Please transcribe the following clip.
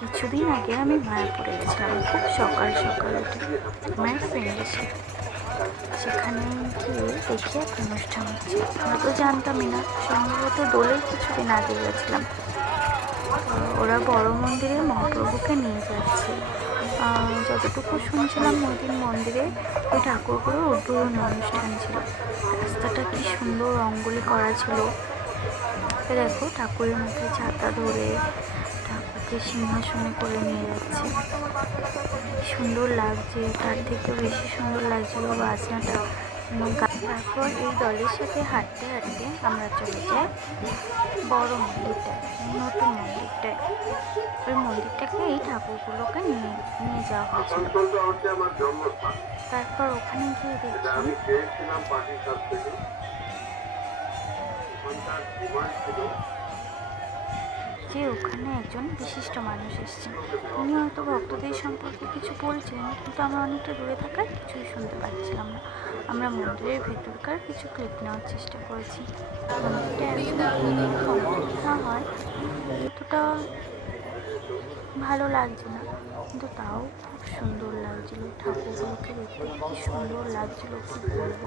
কিছুদিন আগে আমি মায়াপুরে গেছিলাম খুব সকাল সকাল উঠে মায়ের ফ্রেন্ডের সাথে। সেখানে গিয়ে দেখি এক অনুষ্ঠান হচ্ছে, আমরা তো জানতামই না, সম্ভবত দোলের কিছুদিন আগে গেছিলাম। ওরা বড় মন্দিরে মহাপ্রভুকে নিয়ে যাচ্ছে। যতটুকু শুনছিলাম ওই দিন মন্দিরে ওই ঠাকুরগুলোর উদ্বোধনী অনুষ্ঠান ছিল। রাস্তাটা কি সুন্দর রঙ্গোলি করা ছিল। দেখো ঠাকুরের মাথায় ছাতা ধরে ঠাকুরকে সিংহাসনে করে নিয়ে যাচ্ছে, সুন্দর লাগছে। তার থেকেও বেশি সুন্দর লাগছিল বাজনাটা। তারপর এই দলের সাথে হাঁটতে হাঁটতে আমরা চলে যাই বড় মন্দিরটায়, নতুন মন্দিরটায়। ওই মন্দিরটাকে এই ঠাকুরগুলোকে নিয়ে নিয়ে যাওয়া হয়েছিল। তারপর ওখানে গিয়ে দেখি যে ওখানে একজন বিশিষ্ট মানুষ এসেছেন। উনি হয়তো ভক্তদের সম্পর্কে কিছু বলছিলেন, কিন্তু আমরা অনেকটা দূরে থাকার কিছুই শুনতে পাচ্ছিলাম না। আমরা মন্দিরের ভেতরকার কিছু ক্লিপ নেওয়ার চেষ্টা করেছি। মন্দিরটা একদম কমপ্লিট না হয় এতটা ভালো লাগছে না, কিন্তু তাও খুব সুন্দর লাগছিল। ঠাকুরগুলোকে দেখতে কি সুন্দর লাগছিল, কি বলবো।